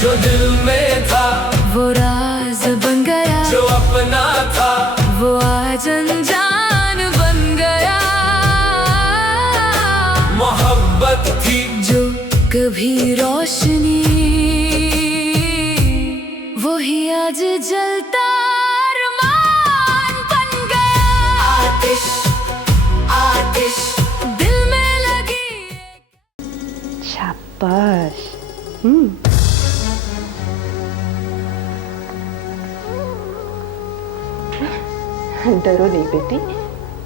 जो दिल में था वो राज बन गया, जो अपना था वो आज अनजान बन गया। मोहब्बत थी जो कभी रोशनी, वही आज जलता अरमान बन गया। आतिश आतिश दिल में लगी। शाबाश। डरो नहीं बेटी,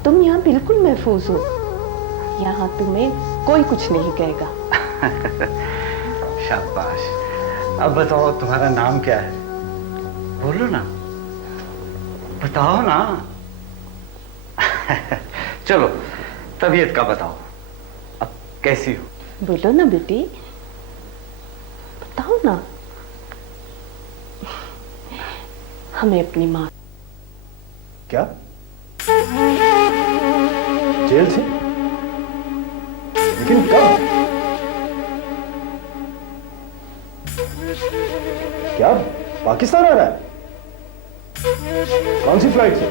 तुम यहाँ बिल्कुल महफूज हो। यहाँ तुम्हें कोई कुछ नहीं कहेगा। शाबाश। अब बताओ तुम्हारा नाम क्या है? बोलो ना, बताओ ना। चलो तबीयत का बताओ, अब कैसी हो? बोलो ना बेटी, बताओ ना। हमें अपनी माँ। क्या जेल से? लेकिन कब? क्या पाकिस्तान आ रहा है? कौन सी फ्लाइट से?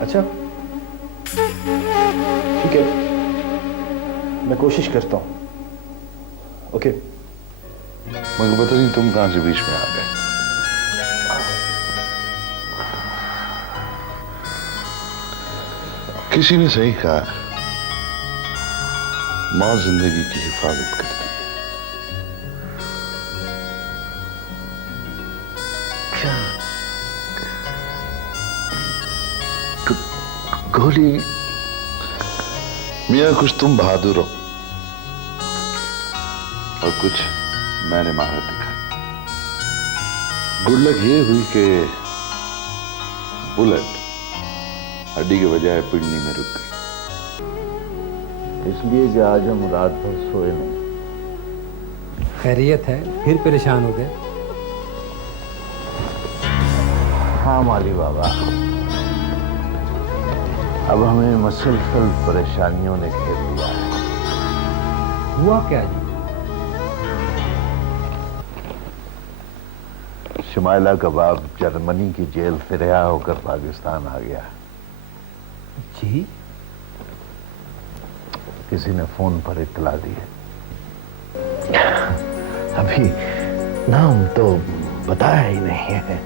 अच्छा ठीक है, मैं कोशिश करता हूं। ओके। मगर पता नहीं तुम कहां से बीच में आ गए। किसी ने सही कहा, मां जिंदगी की हिफाजत करती है। क्या गोली मियां, कुछ तुम बहादुर हो और कुछ मैंने महारत दिखाई। गुड लक ये हुई कि बुलेट हड्डी के बजाय पिंडली में रुक गई, इसलिए कि आज हम रात भर सोए नहीं। खैरियत है, फिर परेशान हो गए? हाँ माली बाबा, अब हमें मसलसल परेशानियों ने घेर लिया है। हुआ क्या जी? शमाइला का बाप जर्मनी की जेल से रिहा होकर पाकिस्तान आ गया। जी? किसी ने फोन पर इत्तला दी है। अभी नाम तो बताया ही नहीं है।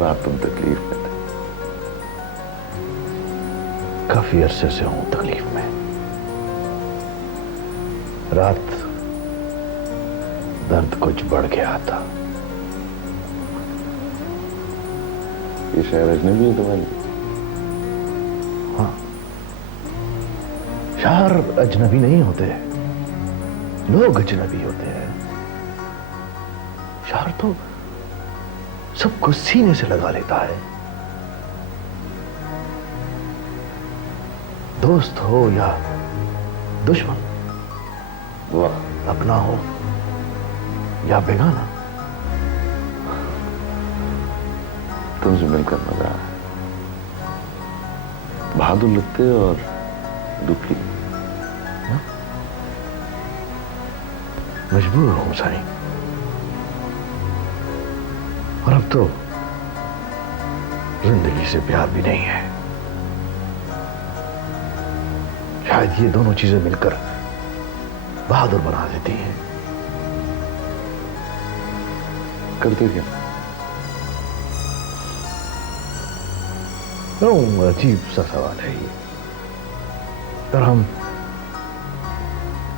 रात तुम तकलीफ में थे? काफी अरसे से हूं तकलीफ में। रात दर्द कुछ बढ़ गया था। ये शहर अजनबी है तुम्हारी? हाँ, शहर अजनबी नहीं होते, लोग अजनबी होते हैं। शहर तो सबको सीने से लगा लेता है। दोस्त हो या दुश्मन, अपना हो या बेगाना, तुमसे मिलकर मजा आया। बहादुर लगते हो और दुखी। मजबूर हूं साईं, और अब तो जिंदगी से प्यार भी नहीं है। शायद ये दोनों चीजें मिलकर बहादुर बना देती हैं। करते क्या? अजीब सा सवाल है ये, पर हम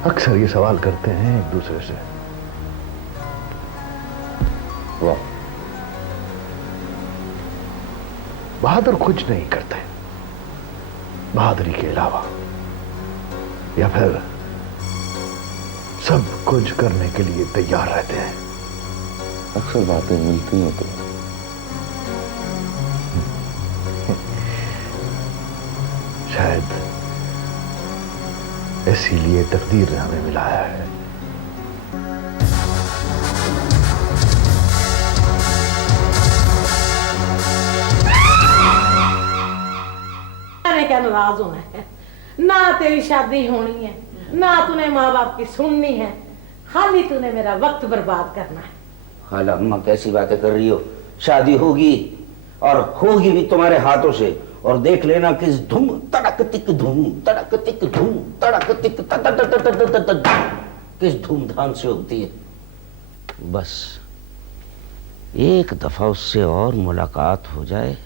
अक्सर ये सवाल करते हैं एक दूसरे से। वाह, बहादुर कुछ नहीं करते बहादुरी के अलावा, या फिर सब कुछ करने के लिए तैयार रहते हैं। अक्सर बातें मिलती हैं तो शायद इसीलिए तकदीर ने हमें मिलाया है। ने क्या नाराज होना है? ना तेरी शादी होनी है, ना तूने माँ बाप की सुननी है, खाली तूने मेरा वक्त बर्बाद करना है। हाल अम्मा कैसी बातें कर रही हो? शादी होगी और होगी भी तुम्हारे हाथों से, और देख लेना किस धूम तड़क तिक धूम तड़क तिक धूम तड़क तिक किस धूमधाम से होती है। बस एक दफा उससे और मुलाकात हो जाए,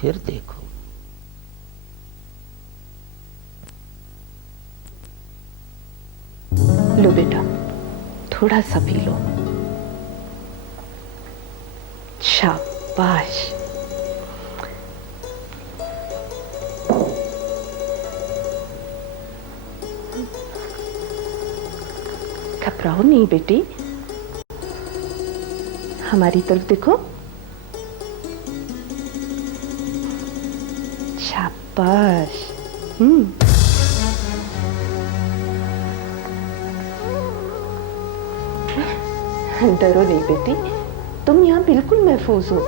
फिर देखो। लो बेटा, थोड़ा सा पी लो। शाबाश। घबराओ नहीं बेटी, हमारी तरफ देखो। शाबाश। डरो नहीं बेटी, तुम यहाँ बिल्कुल महफूज हो।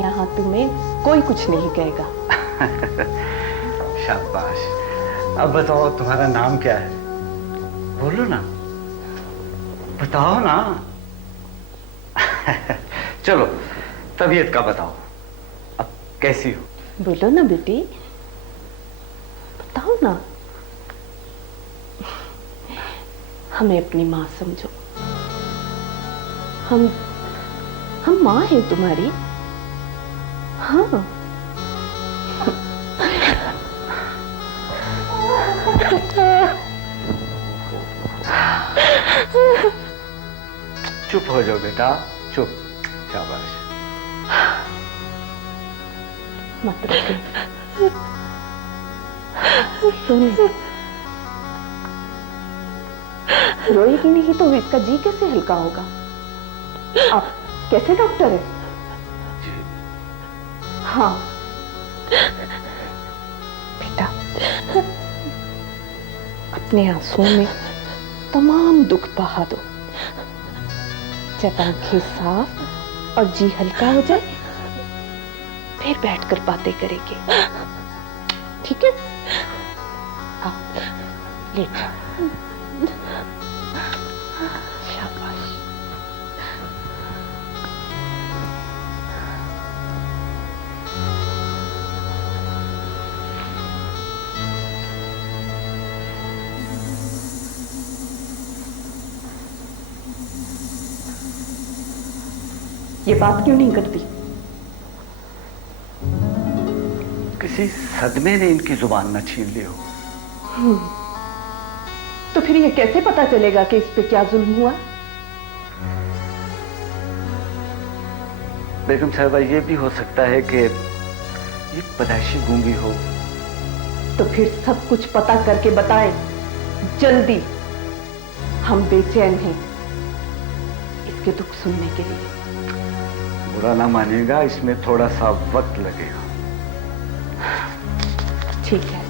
यहाँ तुम्हें कोई कुछ नहीं कहेगा। शाबाश। अब बताओ तुम्हारा नाम क्या है? बोलो ना, बताओ ना। चलो तबीयत का बताओ, अब कैसी हो? बोलो ना बेटी, बताओ ना। हमें अपनी माँ समझो। हम माँ हैं तुम्हारी। हाँ। चुप हो जाओ बेटा, चुप। शाबाश। मत रोइए। रोएगी नहीं तो इसका जी कैसे हल्का होगा? आप कैसे डॉक्टर है? हाँ बेटा, अपने आंसुओं में तमाम दुख बहा दो। जब आंखें साफ और जी हल्का हो जाए, फिर बैठकर बातें करेंगे, ठीक है? आप लेट जाओ। शाबाश। ये बात क्यों नहीं करती? किसी सदमे ने इनकी जुबान न छीन ली हो। तो फिर ये कैसे पता चलेगा कि इस पे क्या जुल्म हुआ? बेगम साहबा, ये भी हो सकता है कि ये पैदाइशी गूंगी हो। तो फिर सब कुछ पता करके बताएं, जल्दी। हम बेचैन हैं इसके दुख सुनने के लिए। बुरा ना मानिएगा, इसमें थोड़ा सा वक्त लगेगा। ठीक है।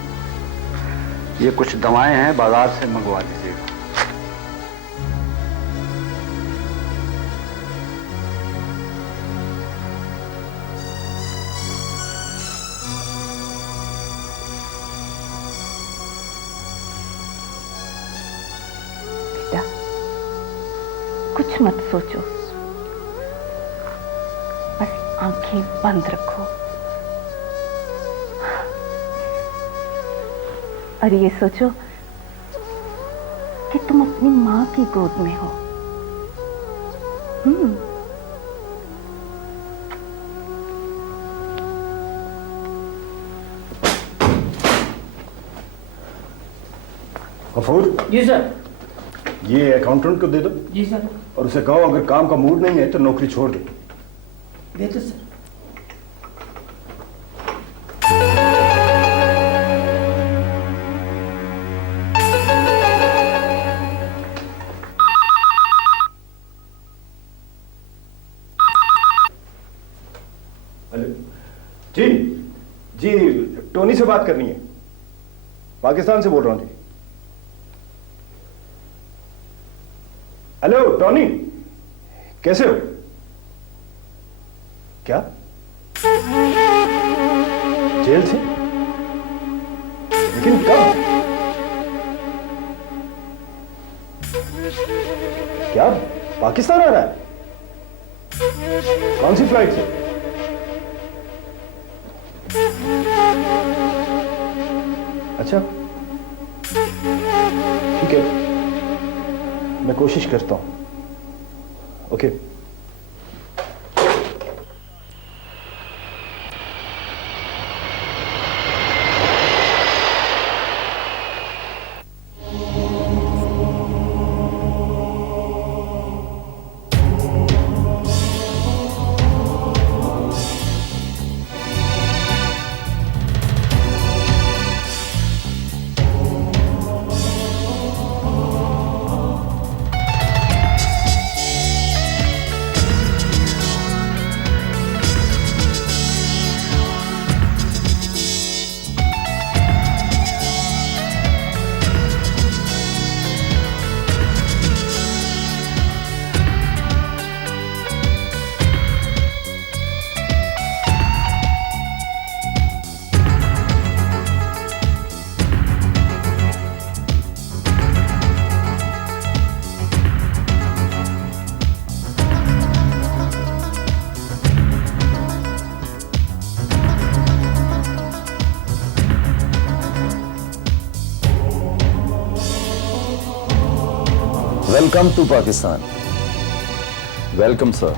ये कुछ दवाएं हैं, बाजार से मंगवा लीजिएगा। बेटा, कुछ मत सोचो, बस आंखें बंद रखो और ये सोचो कि तुम अपनी माँ की गोद में हो। गफूर, जी सर। ये अकाउंटेंट को दे दो। जी सर। और उसे कहो अगर काम का मूड नहीं है तो नौकरी छोड़ दे। देते सर। हेलो जी, जी टोनी से बात करनी है। पाकिस्तान से बोल रहा हूं जी। हेलो टोनी, कैसे हो? क्या जेल से? लेकिन कब? क्या पाकिस्तान आ रहा है? कौन सी फ्लाइट से? अच्छा, ठीक है, मैं कोशिश करता हूं। Okay. Welcome to Pakistan. Welcome sir.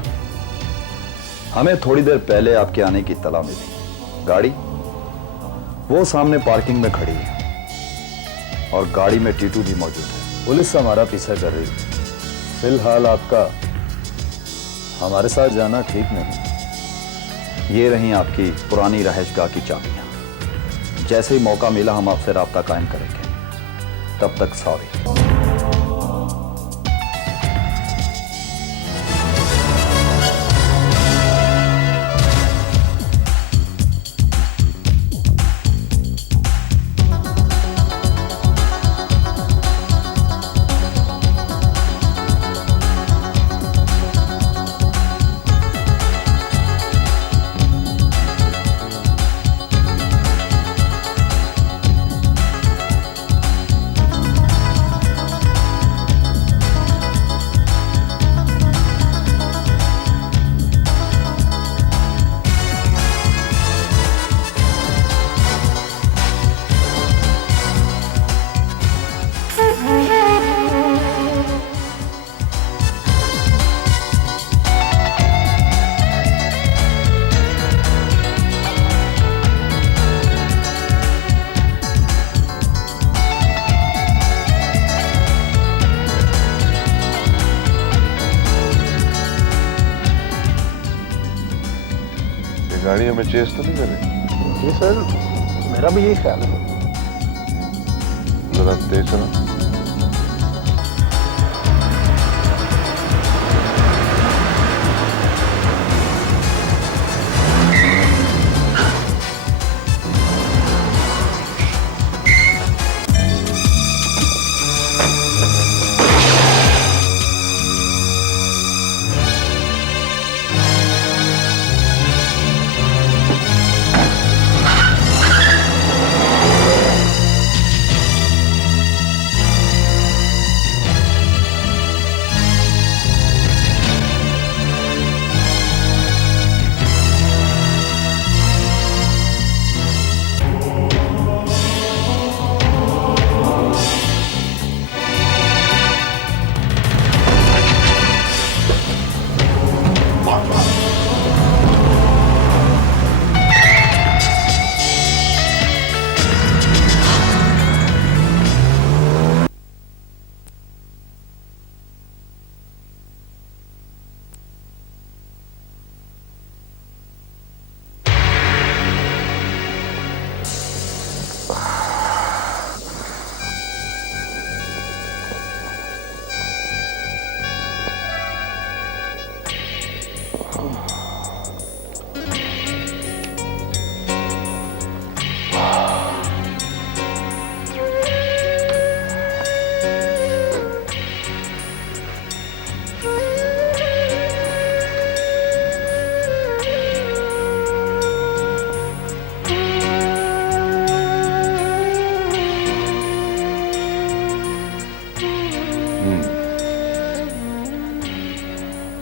हमें थोड़ी देर पहले आपके आने की इत्तला मिली। गाड़ी वो सामने पार्किंग में खड़ी है और गाड़ी में टीटू भी मौजूद है। पुलिस हमारा पीछा कर रही है। फिलहाल आपका हमारे साथ जाना ठीक नहीं। ये रही आपकी पुरानी रहायशगाह की चाबियां। जैसे ही मौका मिला हम आपसे राब्ता कायम करेंगे। तब तक सॉरी। गाड़ी हमें चेस तो नहीं कर रही? जी सर, मेरा भी यही ख्याल है। जरा तेज चलो।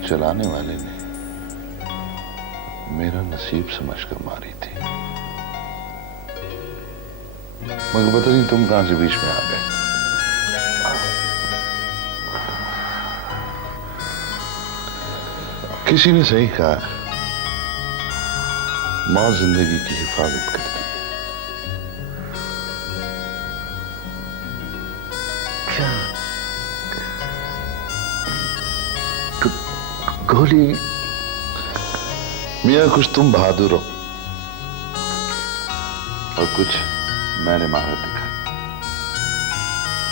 चलाने वाले ने मेरा नसीब समझकर मारी थी, मगर पता नहीं तुम कहां से बीच में आ गए। किसी ने सही कहा, मां जिंदगी की हिफाजत करती है। क्या गोली? मियां, कुछ तुम बहादुर हो और कुछ मैंने महारत दिखाई।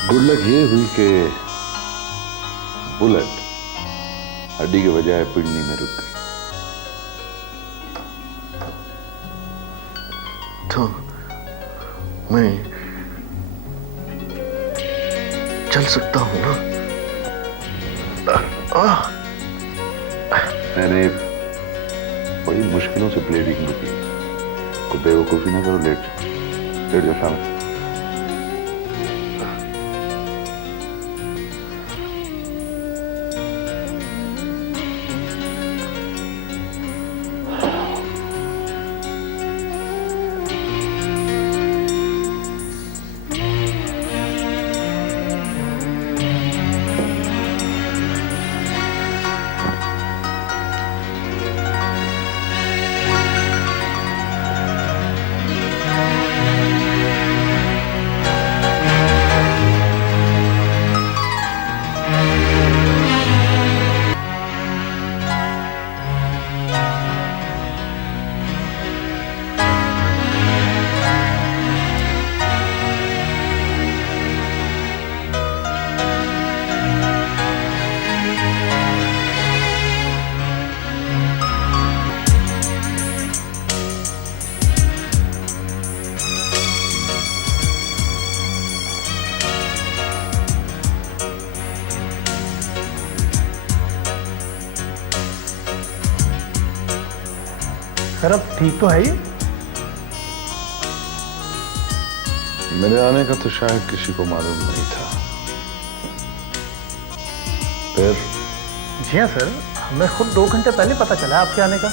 गुड लक ये हुई कि बुलेट हड्डी के बजाय पिंडली में रुक गई। तो मैं चल सकता हूं ना? मैंने बड़ी मुश्किलों से ब्लेडिंग रुकी। को बेवकूफी ना करो, लेट जाओ सामने। सर अब ठीक तो है ये? मेरे आने का तो शायद किसी को मालूम नहीं था। फिर? जी हाँ सर, हमें खुद 2 घंटे पहले पता चला आपके आने का।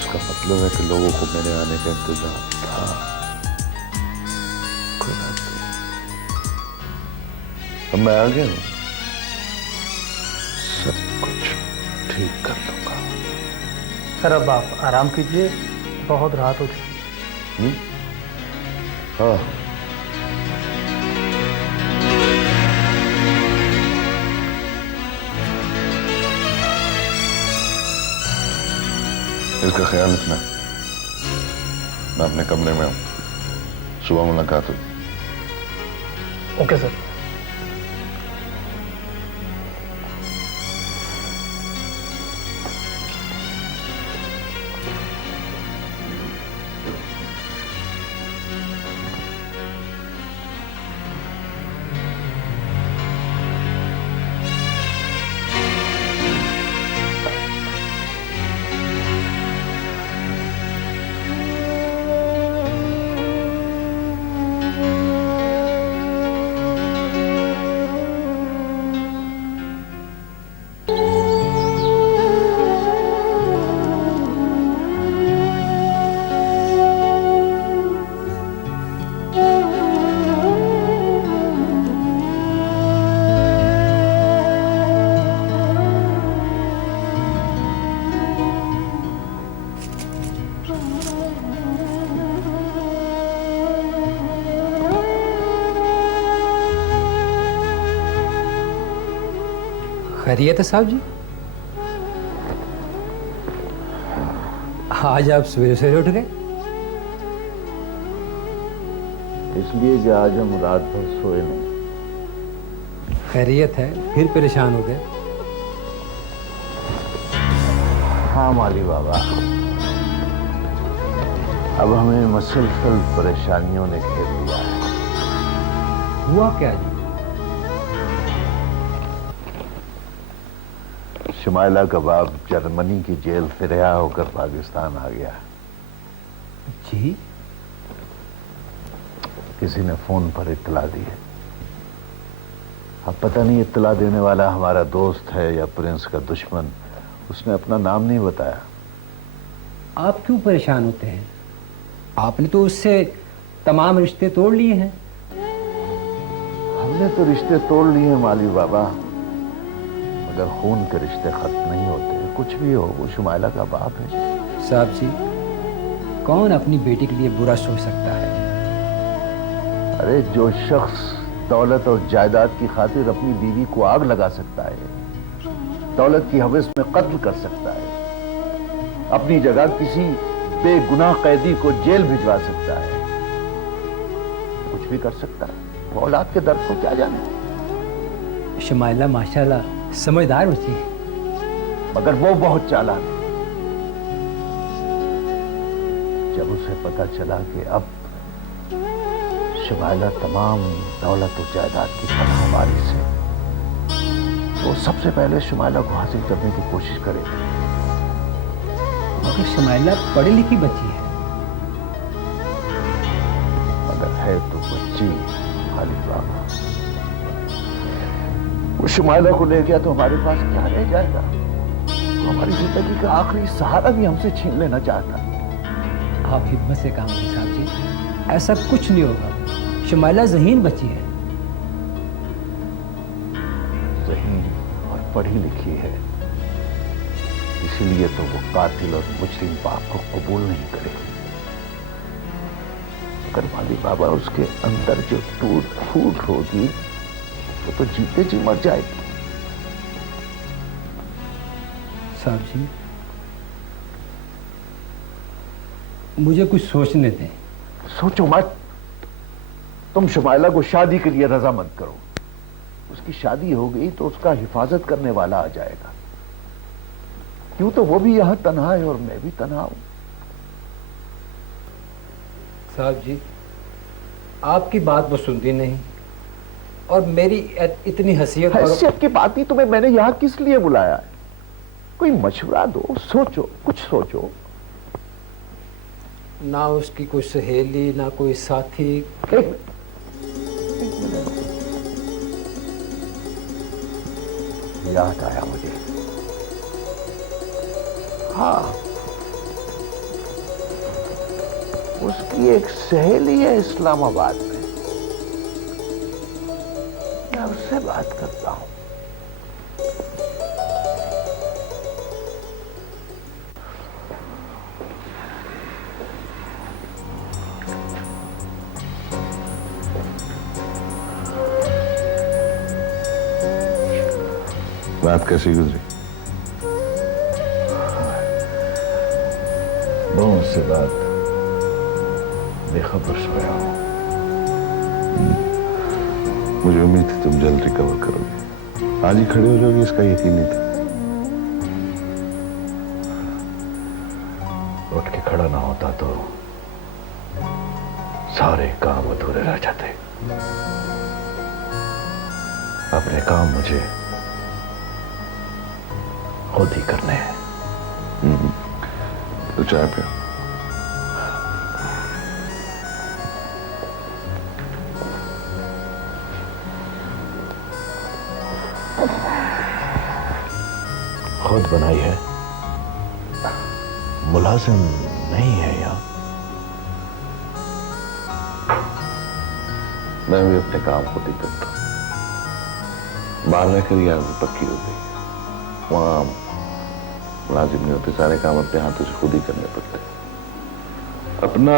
इसका मतलब है कि लोगों को मेरे आने का इंतजार था। कोई बात नहीं, अब मैं आ गया हूं, सब कुछ ठीक कर लूंगा। सर अब आप आराम कीजिए, बहुत रात हो चुकी। हाँ, इसका ख्याल रखना। मैं अपने कमरे में हूं, सुबह मुलाकात होगी। Okay sir. खैरियत है साहब जी? आज आप सवेरे सवेरे उठ गए? इसलिए कि आज हम रात भर सोए नहीं। खैरियत है, फिर परेशान हो गए? हाँ माली बाबा, अब हमें मसलसल परेशानियों ने घेर लिया है। हुआ क्या जी? शमाइला कबाब जर्मनी की जेल से रिहा होकर पाकिस्तान आ गया। जी? किसी ने फोन पर इत्तला दी है। अब पता नहीं इत्तला देने वाला हमारा दोस्त है या प्रिंस का दुश्मन। उसने अपना नाम नहीं बताया। आप क्यों परेशान होते हैं? आपने तो उससे तमाम रिश्ते तोड़ लिए हैं। हमने तो रिश्ते तोड़ लिए माली बाबा, मगर खून के रिश्ते खत्म नहीं होते। कुछ भी हो, वो शुमाइला का बाप है। साहब जी, कौन अपनी बेटी के लिए बुरा सोच सकता है? अरे जो शख्स दौलत और जायदाद की खातिर अपनी बीवी को आग लगा सकता है, दौलत की हवस में कत्ल कर सकता है, अपनी जगह किसी बेगुनाह कैदी को जेल भिजवा सकता है, कुछ भी कर सकता है। औलाद के दर्द को क्या जाने। शुमाइला माशाल्लाह समझदार होती है, मगर वो बहुत चालाक है। जब उसे पता चला कि अब शुमाइला तमाम दौलत और जायदाद की पनाह वारिस है, तो सबसे पहले शुमाइला को हासिल करने की कोशिश करेगा। मगर शुमाइला पढ़ी लिखी बच्ची है। मगर है तो बच्ची खाली बाबा। वो शुमाइला को ले गया तो हमारे पास क्या रह जाएगा? तो हमारी जिंदगी का आखिरी सहारा भी हमसे छीन लेना चाहता। आप हिम्मत से काम करें साहब जी, ऐसा कुछ नहीं होगा। शुमाइला ज़हीन बच्ची है। ज़हीन और पढ़ी लिखी है, इसीलिए तो वो कातिल और मुजरिम बाप को कबूल नहीं करेगी। अगर माली बाबा उसके अंदर जो टूट फूट होगी, वो तो जीते जी मर जाएगी। साहब जी, मुझे कुछ सोचने दें। सोचो मत। तुम शुमाइला को शादी के लिए रजा मत करो। उसकी शादी हो गई तो उसका हिफाजत करने वाला आ जाएगा। क्यों तो वो भी यहां तन्हा है और मैं भी तन्हा हूं। साहब जी, आपकी बात वो सुनती नहीं, और मेरी इतनी हैसियत की बात ही तुम्हें मैंने यहां किस लिए बुलाया है? कोई मशवरा दो, सोचो, कुछ सोचो। ना उसकी कोई सहेली, ना कोई साथी। याद आया मुझे। हाँ, उसकी एक सहेली है इस्लामाबाद में। मैं उससे बात करता हूं। रात कैसी गुजरी? बहुत से बात बेखबर सोया हूं। मुझे उम्मीद थी तुम जल्द रिकवर करोगे। आज ही खड़े हो जाओगे इसका यकीन नहीं था। उठ के खड़ा ना होता तो सारे काम अधूरे रह जाते। अपने काम मुझे खुद ही करने हैं। तो चाय पियो। खुद बनाई है, मुलाजिम नहीं है यहाँ। मैं भी अपने काम खुद ही करता हूं। बाहर रहकर ही आदत पक्की हो गई। वहां मुलाजिम नहीं होते, सारे काम अपने हाथों से खुद ही करने पड़ते। अपना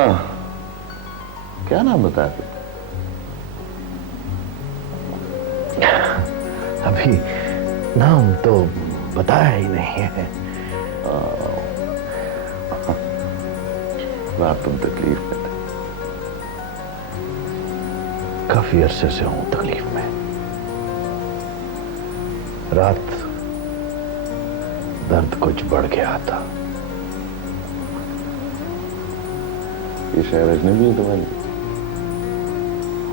क्या नाम बताया तुम? अभी नाम तो बताया ही नहीं है। रात तुम तकलीफ में थे। काफी अरसे से हूं तकलीफ में। रात दर्द कुछ बढ़ गया था। ये शहर अजनबी है तुम्हारे?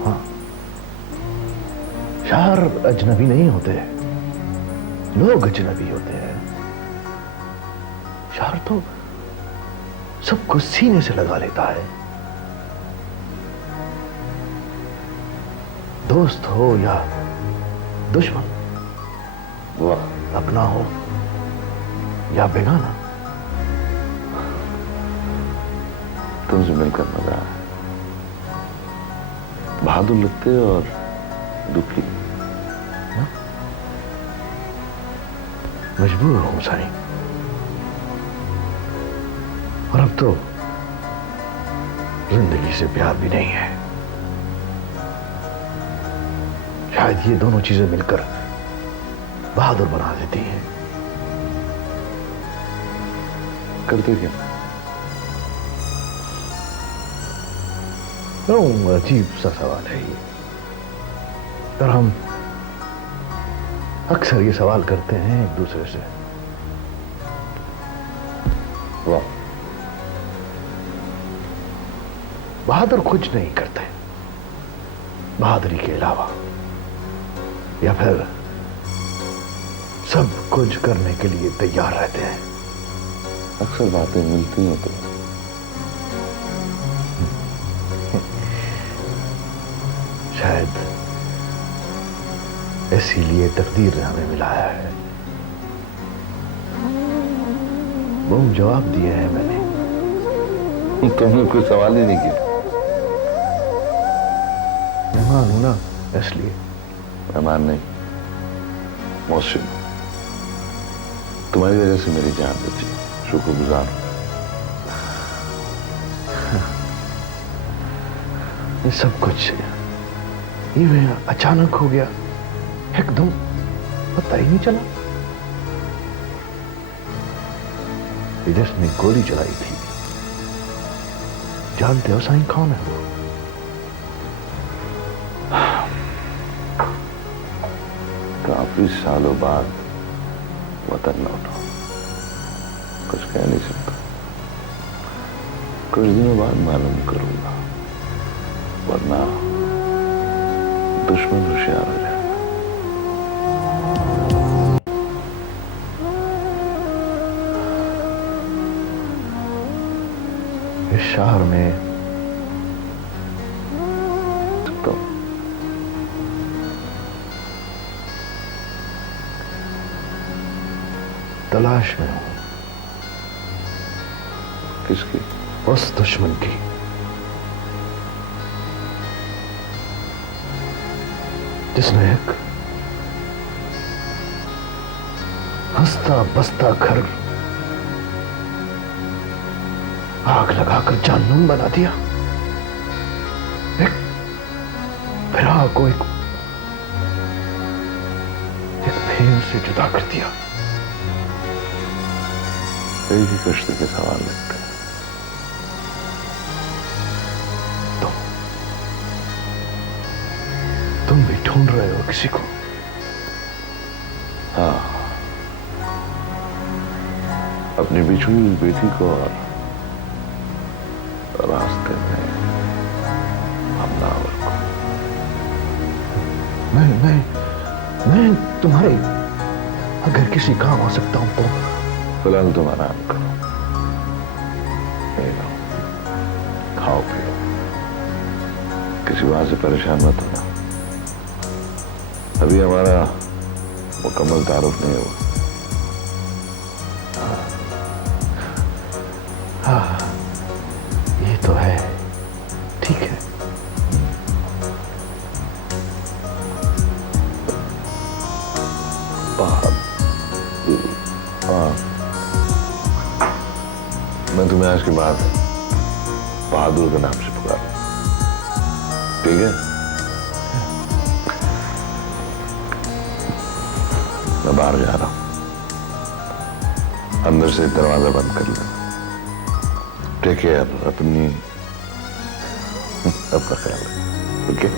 हाँ, शहर अजनबी नहीं होते, लोग अजनबी होते हैं। शहर तो सबको सीने से लगा लेता है। दोस्त हो या दुश्मन वाह, अपना हो या बेगाना, तुमसे मिलकर मजा आया। बहादुर लगते हो और दुखी। मजबूर हूं साईं, और अब तो जिंदगी से प्यार भी नहीं है। शायद ये दोनों चीजें मिलकर बहादुर बना देती हैं। करते क्या? अजीब सा सवाल है ये, और हम अक्सर ये सवाल करते हैं एक दूसरे से। वाह, बहादुर कुछ नहीं करते बहादुरी के अलावा, या फिर सब कुछ करने के लिए तैयार रहते हैं। अक्सर बातें मिलती हैं तो शायद इसीलिए तकदीर ने हमें मिलाया है। वो जवाब दिए हैं मैंने। तुमने कोई सवाल ही नहीं किया। मेहमान हूं ना, इसलिए। मेहमान नहीं, मौसम। तुम्हारी वजह से मेरी जान बची, शुक्रगुजार हूं। ये सब कुछ ये अचानक हो गया, एकदम पता ही नहीं चला। ये जिसने गोली चलाई थी, जानते हो साईं कौन है वो? काफी सालों बाद वतन लौटा, कुछ कह नहीं सकता। कुछ दिनों बाद मालूम करूंगा, वरना दुश्मन होशियार हो जाए। इस शहर में तो तलाश में हूं किसकी? उस दुश्मन की जिसने एक हंसता बसता घर आग लगाकर जानून बना दिया, एक फिरा को एक भेड़ से जुदा कर दिया। एक ही कश्ती के सवाल लगते हैं। तुम भी ढूंढ रहे हो किसी को? हाँ, अपनी बिछुई बेटी को और रास्ते में हमलावर को। मैं तुम्हारे अगर किसी काम आ सकता हूं तो। फिलहाल तुम आराम करो, ये लो, खाओ पियो, किसी बात से परेशान मत होना। अभी हमारा मुकम्मल तारुफ नहीं हुआ। हाँ, ये तो है, ठीक है। हाँ, मैं तुम्हें आज के बाद बहादुर के नाम से पुकारूं, ठीक है? मैं बाहर जा रहा हूं, अंदर से दरवाजा बंद कर लेना। टेक केयर, अपना ख्याल रखना, ओके?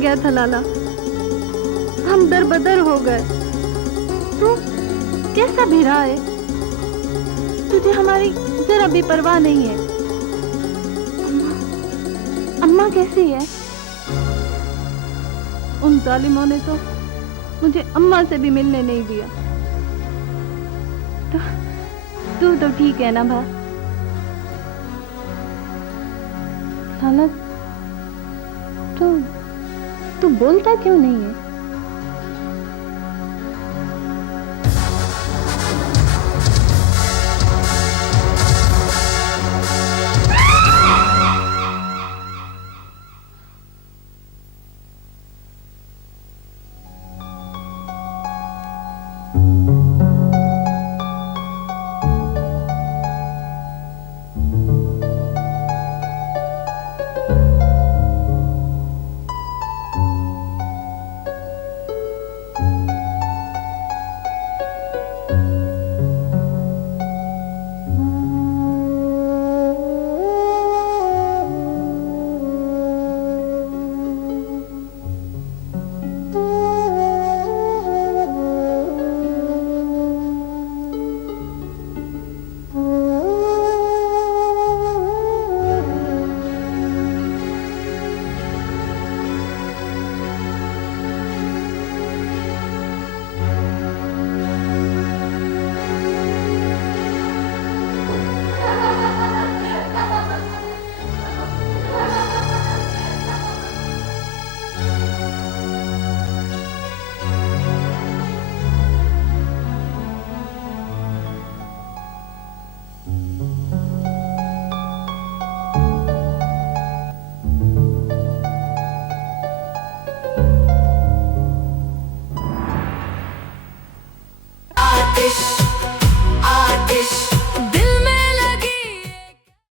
गया था लाला, हम दरबदर हो गए। तू कैसा भी रहा है, तुझे हमारी जरा भी परवाह नहीं है। अम्मा कैसी है? उन जालिमों ने तो मुझे अम्मा से भी मिलने नहीं दिया। तू तो ठीक है ना भा? लाला, तू बोलता क्यों नहीं है? आतिश